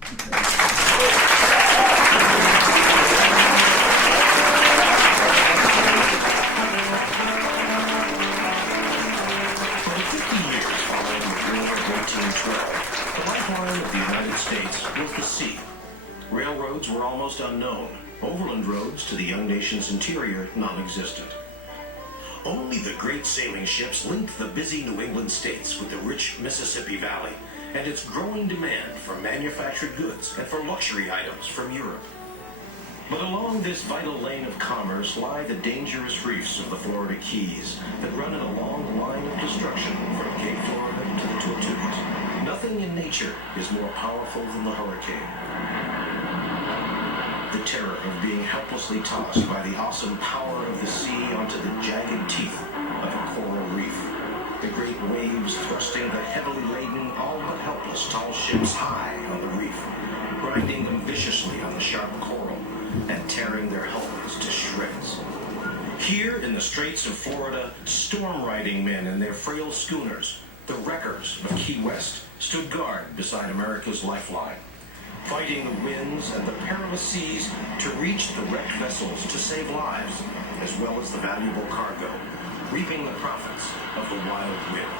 The lifeline of the United States was the sea. Railroads were almost unknown. Overland roads to the young nation's interior non-existent. Only the great sailing ships linked the busy New England states with the rich Mississippi Valley and its growing demand for manufactured goods and for luxury items from Europe. But along this vital lane of commerce lie the dangerous reefs of the Florida Keys that run in a long line of destruction from Cape Florida to the Tortugas. Nothing in nature is more powerful than the hurricane. The terror of being helplessly tossed by the awesome power of the sea onto the jagged teeth of a coral reef. The great waves thrusting the heavily laden, all but helpless tall ships high on the reef, grinding them viciously on the sharp coral and tearing their hulls to shreds. Here in the Straits of Florida, storm-riding men in their frail schooners, the wreckers of Key West, stood guard beside America's lifeline, fighting the winds and the perilous seas to reach the wrecked vessels to save lives, as well as the valuable cargo, reaping the profits of the wild wind.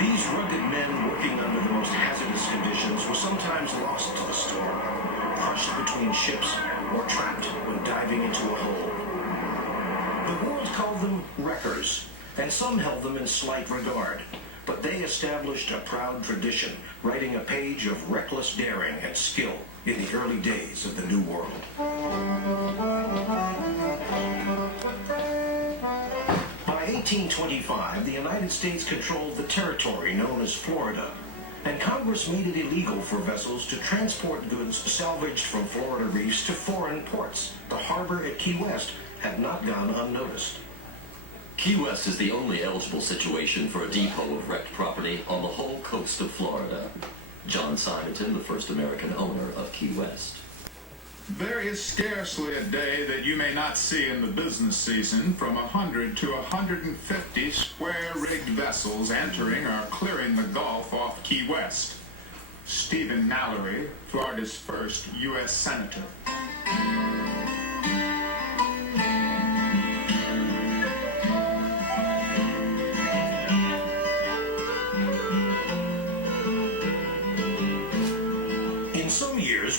These rugged men working under the most hazardous conditions were sometimes lost to the storm, crushed between ships, or trapped when diving into a hole. The world called them wreckers, and some held them in slight regard. But they established a proud tradition, writing a page of reckless daring and skill in the early days of the New World. By 1825, the United States controlled the territory known as Florida, and Congress made it illegal for vessels to transport goods salvaged from Florida reefs to foreign ports. The harbor at Key West had not gone unnoticed. Key West is the only eligible situation for a depot of wrecked property on the whole coast of Florida. John Simonton, the first American owner of Key West. There is scarcely a day that you may not see in the business season from 100 to 150 square-rigged vessels entering or clearing the Gulf off Key West. Stephen Mallory, Florida's first U.S. Senator.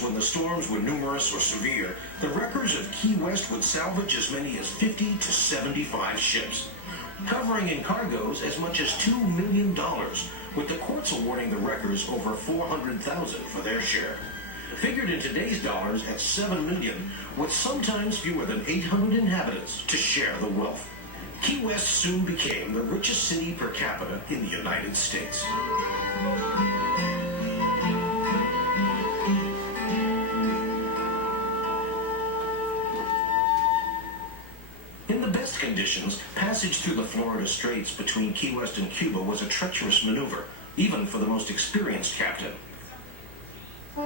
When the storms were numerous or severe, the wreckers of Key West would salvage as many as 50 to 75 ships, covering in cargoes as much as $2 million, with the courts awarding the wreckers over $400,000 for their share. Figured in today's dollars at $7 million, with sometimes fewer than 800 inhabitants to share the wealth. Key West soon became the richest city per capita in the United States. Conditions, passage through the Florida Straits between Key West and Cuba was a treacherous maneuver, even for the most experienced captain. In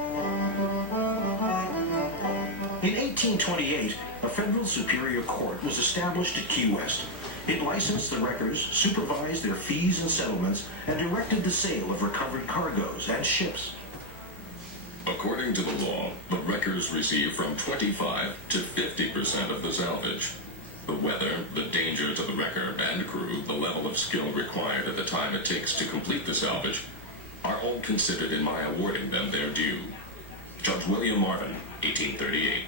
1828, a federal superior court was established at Key West. It licensed the wreckers, supervised their fees and settlements, and directed the sale of recovered cargoes and ships. According to the law, the wreckers receive from 25 to 50% of the salvage. The weather, the danger to the wrecker and crew, the level of skill required at the time it takes to complete the salvage are all considered in my awarding them their due. Judge William Marvin, 1838.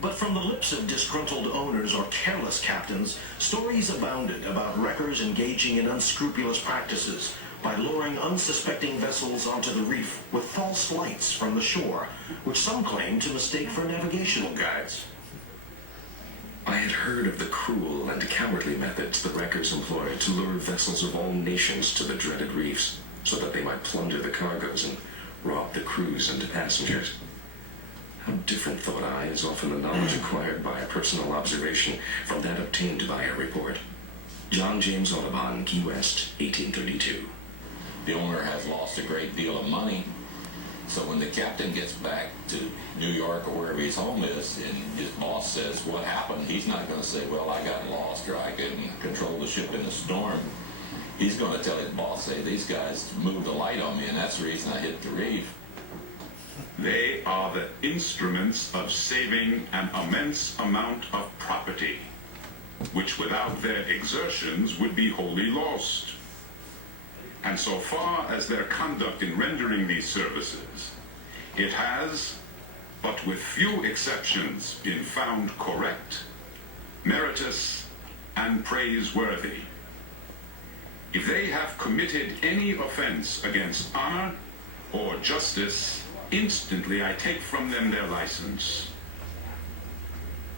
But from the lips of disgruntled owners or careless captains, stories abounded about wreckers engaging in unscrupulous practices by luring unsuspecting vessels onto the reef with false lights from the shore, which some claimed to mistake for navigational guides. I had heard of the cruel and cowardly methods the wreckers employed to lure vessels of all nations to the dreaded reefs, so that they might plunder the cargoes and rob the crews and passengers. How different, thought I, is often the knowledge acquired by a personal observation from that obtained by a report. John James Audubon, Key West, 1832. The owner has lost a great deal of money. So when the captain gets back to New York or wherever his home is, and his boss says, what happened? He's not going to say, well, I got lost or I couldn't control the ship in a storm. He's going to tell his boss, say, these guys moved the light on me, and that's the reason I hit the reef. They are the instruments of saving an immense amount of property, which without their exertions would be wholly lost. And so far as their conduct in rendering these services, it has, but with few exceptions, been found correct, meritorious, and praiseworthy. If they have committed any offense against honor or justice, instantly I take from them their license.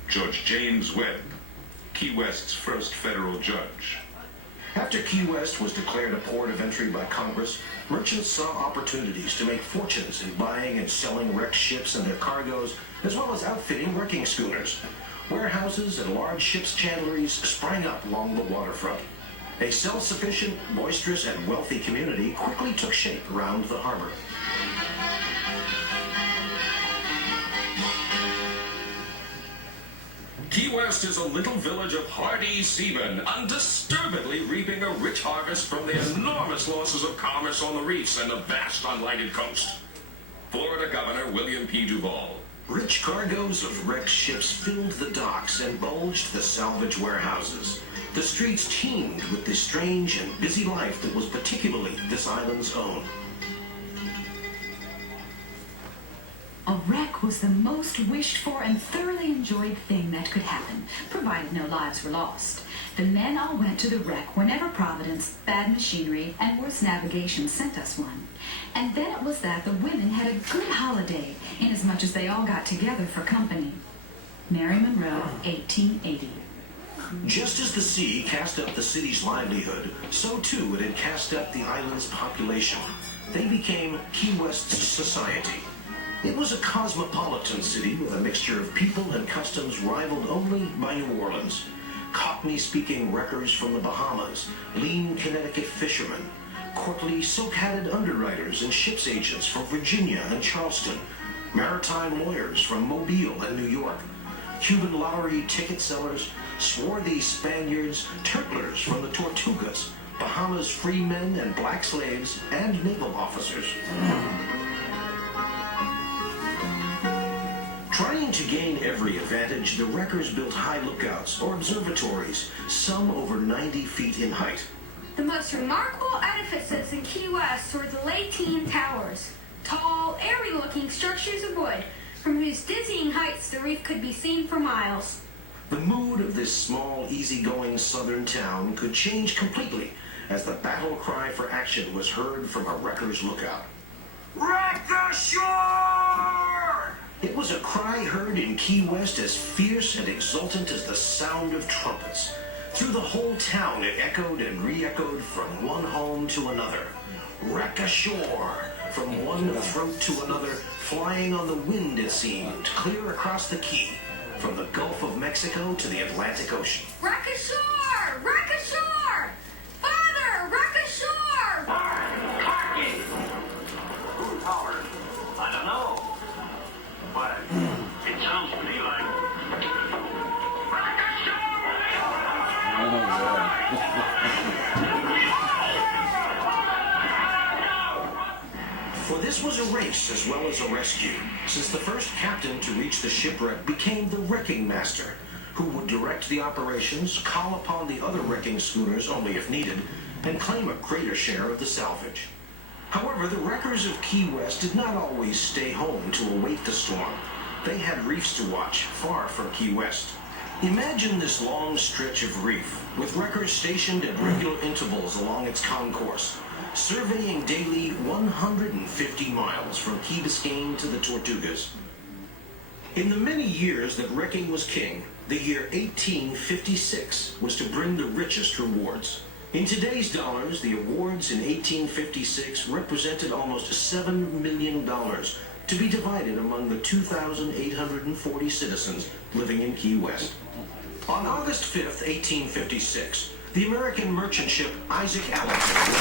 Judge James Webb, Key West's first federal judge. After Key West was declared a port of entry by Congress, merchants saw opportunities to make fortunes in buying and selling wrecked ships and their cargoes, as well as outfitting wrecking schooners. Warehouses and large ships' chandleries sprang up along the waterfront. A self-sufficient, boisterous, and wealthy community quickly took shape around the harbor. Key West is a little village of hardy seamen, undisturbedly reaping a rich harvest from the enormous losses of commerce on the reefs and the vast unlighted coast. Florida Governor William P. Duval. Rich cargoes of wrecked ships filled the docks and bulged the salvage warehouses. The streets teemed with the strange and busy life that was particularly this island's own. A wreck was the most wished for and thoroughly enjoyed thing that could happen, provided no lives were lost. The men all went to the wreck whenever Providence, bad machinery, and worse navigation sent us one. And then it was that the women had a good holiday, inasmuch as they all got together for company. Mary Monroe, 1880. Just as the sea cast up the city's livelihood, so too it had cast up the island's population. They became Key West's society. It was a cosmopolitan city with a mixture of people and customs rivaled only by New Orleans. Cockney-speaking wreckers from the Bahamas, lean Connecticut fishermen, courtly silk-hatted underwriters and ships agents from Virginia and Charleston, maritime lawyers from Mobile and New York, Cuban lottery ticket sellers, swarthy Spaniards, turtlers from the Tortugas, Bahamas freemen and black slaves, and naval officers. Trying to gain every advantage, the wreckers built high lookouts or observatories, some over 90 feet in height. The most remarkable edifices in Key West were the Latine Towers, tall, airy-looking structures of wood, from whose dizzying heights the reef could be seen for miles. The mood of this small, easygoing southern town could change completely as the battle cry for action was heard from a wrecker's lookout. Wreck the shore! It was a cry heard in Key West as fierce and exultant as the sound of trumpets. Through the whole town it echoed and re-echoed from one home to another. Wreck ashore! From one throat to another, flying on the wind it seemed, clear across the key, from the Gulf of Mexico to the Atlantic Ocean. Wreck ashore! Wreck ashore! Father, wreck ashore! Clarky! Who's hollered? I don't know. But it sounds to me like... Wreck For this was a race as well as a rescue, since the first captain to reach the shipwreck became the wrecking master, who would direct the operations, call upon the other wrecking schooners only if needed, and claim a greater share of the salvage. However, the wreckers of Key West did not always stay home to await the storm. They had reefs to watch far from Key West. Imagine this long stretch of reef, with wreckers stationed at regular intervals along its concourse, surveying daily 150 miles from Key Biscayne to the Tortugas. In the many years that wrecking was king, the year 1856 was to bring the richest rewards. In today's dollars, the awards in 1856 represented almost $7 million to be divided among the 2,840 citizens living in Key West. On August 5th, 1856, the American merchant ship Isaac Allington was